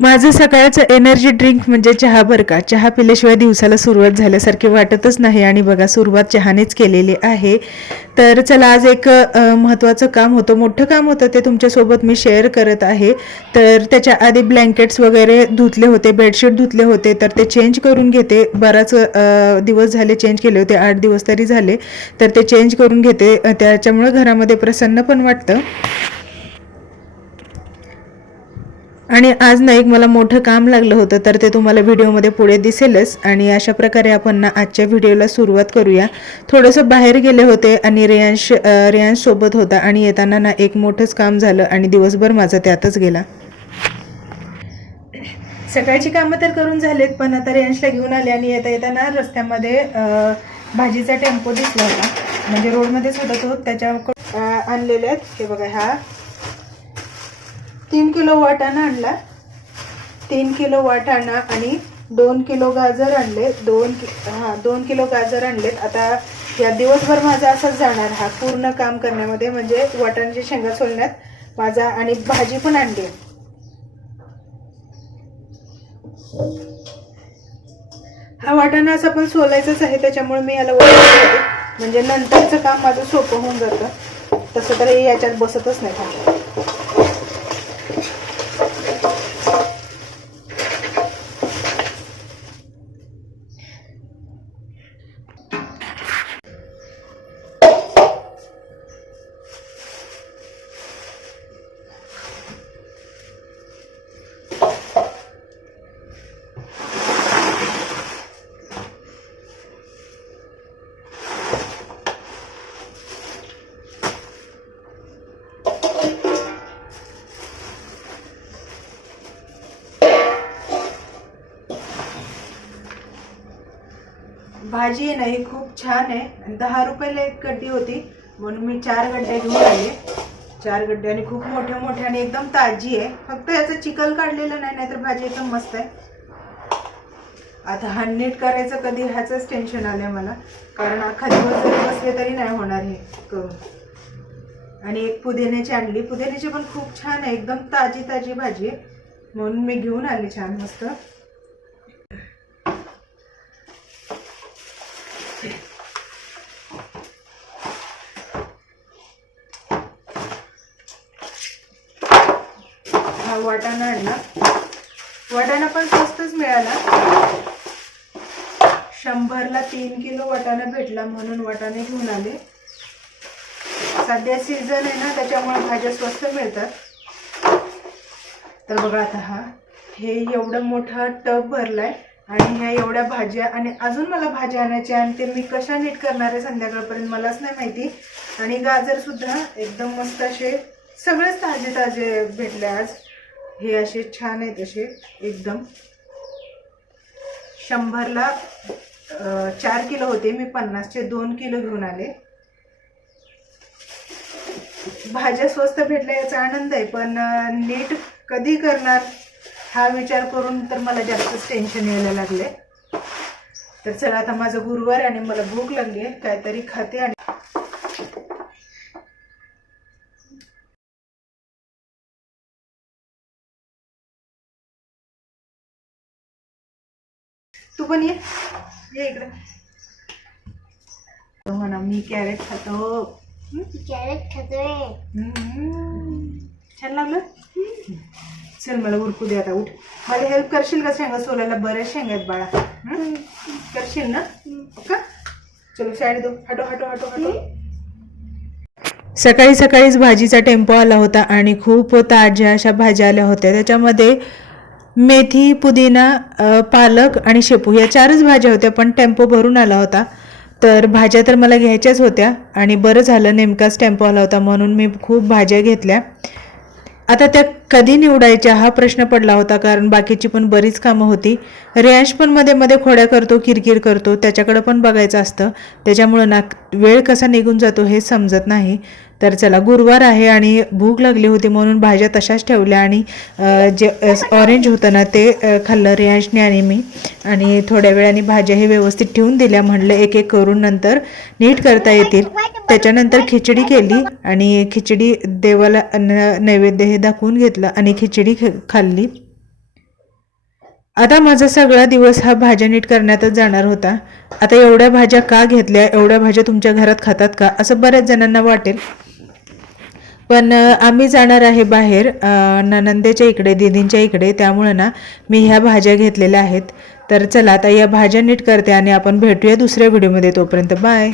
माझं सकाळचं energy drink म्हणजे चहा बरं का. चहा पिल्याशिवाय दिवसाला सुरुवात झाल्यासारखी वाटतच नाही आणि बघा सुरुवात चहानेच केलेली आहे. तर चला आज एक महत्त्वाचं काम होतं, मोठं काम होतं, ते तुमच्यासोबत मी शेअर करत आहे. तर त्याच्या आधी ब्लँकेट्स वगैरे धुतले होते, बेडशीट धुतले होते, तर ते चेंज करून घेते. बराच दिवस झाले चेंज केले होते, 8 दिवस तरी झाले. तर ते चेंज करून घेते, त्याच्यामुळे घरामध्ये प्रसन्न पण वाटतं. आणि आज ना एक मला मोठं काम लागलं होतं, तर ते तुम्हाला व्हिडिओमध्ये पुढे दिसेलच. आणि अशा प्रकारे आपण ना आजच्या व्हिडिओला सुरुवात करूया. थोडंसं बाहेर गेले होते आणि रेयांश सोबत होता आणि येताना ना एक मोठंच काम झालं आणि दिवसभर माझा त्यातच गेला. सकाळची कामं तर करून झालेत, पण आता रेयांशला घेऊन आले आणि येता येताना रस्त्यामध्ये भाजीचा टेम्पो दिसला होता, म्हणजे रोडमध्येच होता तो. त्याच्याकडे आणलेले आहेत हे बघा. हा 3 किलो वाटाणा आणला, 3 किलो वाटाणा आणि 2 किलो गाजर आणले. 2 किलो गाजर आणलेत. आता या दिवसभर माझा असंच जाणार हा पूर्ण काम करण्यामध्ये, म्हणजे वाटाण्याच्या शेंगा सोलण्यात माझा. आणि भाजी पण आणली. हा वाटाणा असा पण सोलायचाच आहे, त्याच्यामुळे मी याला वाटते, म्हणजे नंतरचं काम माझं सोपं होऊन जातं. तसं तर याच्यात बसतच नाही. भाजी आहे ना ही खूप छान आहे. 10 रुपयाला एक गड्डी होती, म्हणून मी 4 गड्ड्या घेऊन आले. 4 गड्डे आणि खूप मोठ्या मोठ्या आणि एकदम ताजी आहे. फक्त याचं चिकल काढलेलं नाही, नाहीतर भाजी एकदम मस्त आहे. आता हा नीट करायचं कधी ह्याचंच टेन्शन आलंय मला, कारण अख्खा दिवस जरी बसले तरी नाही होणार हे करून. आणि एक पुदिन्याची आणली. पुदिन्याची पण खूप छान आहे, एकदम ताजी ताजी भाजी आहे, म्हणून मी घेऊन आली छान मस्त. हा वाटाणा आणला. वाटाणा पण स्वस्तच मिळाला. 100ला 3 किलो वाटाणा भेटला, म्हणून वाटाणे घेऊन आले. सध्या सीझन आहे ना, त्याच्यामुळे भाज्या स्वस्त मिळतात. तर बघा आता हे एवढं मोठा टब भरलाय आणि ह्या एवढ्या भाज्या, आणि अजून मला भाज्या आणायच्या, आणि ते मी कशा नीट करणार आहे संध्याकाळपर्यंत मलाच नाही माहिती. आणि गाजर सुद्धा एकदम मस्त असे सगळेच ताजे ताजे भेटले आज. हे असे छान आहेत असे एकदम. 100ला 4 किलो होते, मी 50चे 2 किलो घेऊन आले. भाज्या स्वस्त भेटल्या याचा आनंद आहे, पण नीट कधी करणार हा विचार करून तर मला जास्तच टेन्शन यायला लागले. तर चला आता माझं गुरुवार आणि मला भूक लागली आहे, काहीतरी खाते. आणि तू पण ये इकडे. म्हणा मी कॅरेट खातो. कॅरेट खातोय. छान लागलं. चल मला उरकू दे आता. उठ, मला हेल्प करशील का शेंगा सोलायला? बऱ्याच शेंगा आहेत बाळा, करशील ना? का चलो साडी दो. हटो हटो हटो हटो. सकाळी सकाळीच भाजीचा टेम्पो आला होता आणि खूप ताज्या अशा भाज्या आल्या होत्या. त्याच्यामध्ये मेथी, पुदिना, पालक आणि शेपू या 4च भाज्या होत्या, पण टेम्पो भरून आला होता. तर भाज्या तर मला घ्यायच्याच होत्या आणि बरं झालं नेमकाच टेम्पो आला होता, म्हणून मी खूप भाज्या घेतल्या. आता त्या कधी निवडायच्या हा प्रश्न पडला होता, कारण बाकीची पण बरीच कामं होती. रेयांश पण मध्ये मध्ये खोड्या करतो, किरकिर करतो, त्याच्याकडे पण बघायचं असतं. त्याच्यामुळं ना वेळ कसा निघून जातो हे समजत नाही. तर चला गुरुवार आहे आणि भूक लागली होती, म्हणून भाज्या तशाच ठेवल्या आणि जे ऑरेंज होतं ना ते खाल्लं रेयांशने आणि मी. आणि थोड्या वेळाने भाज्या हे व्यवस्थित ठेवून दिल्या, म्हणलं एक एक करून नंतर नीट करता येतील. त्याच्यानंतर खिचडी केली आणि खिचडी देवाला नैवेद्य हे दाखवून घेतलं आणि खिचडी खाल्ली. आता माझा सगळा दिवस हा भाज्या नीट करण्यातच जाणार होता. आता एवढ्या भाज्या का घेतल्या, एवढ्या भाज्या तुमच्या घरात खातात का, असं बऱ्याच जणांना वाटेल. पण आम्ही जाणार आहे बाहेर ननंदेच्या इकडे, दीदींच्या इकडे, त्यामुळं ना मी ह्या भाज्या घेतलेल्या आहेत. तर चला आता या भाज्या नीट करते आणि आपण भेटूया दुसऱ्या व्हिडिओमध्ये. तोपर्यंत बाय.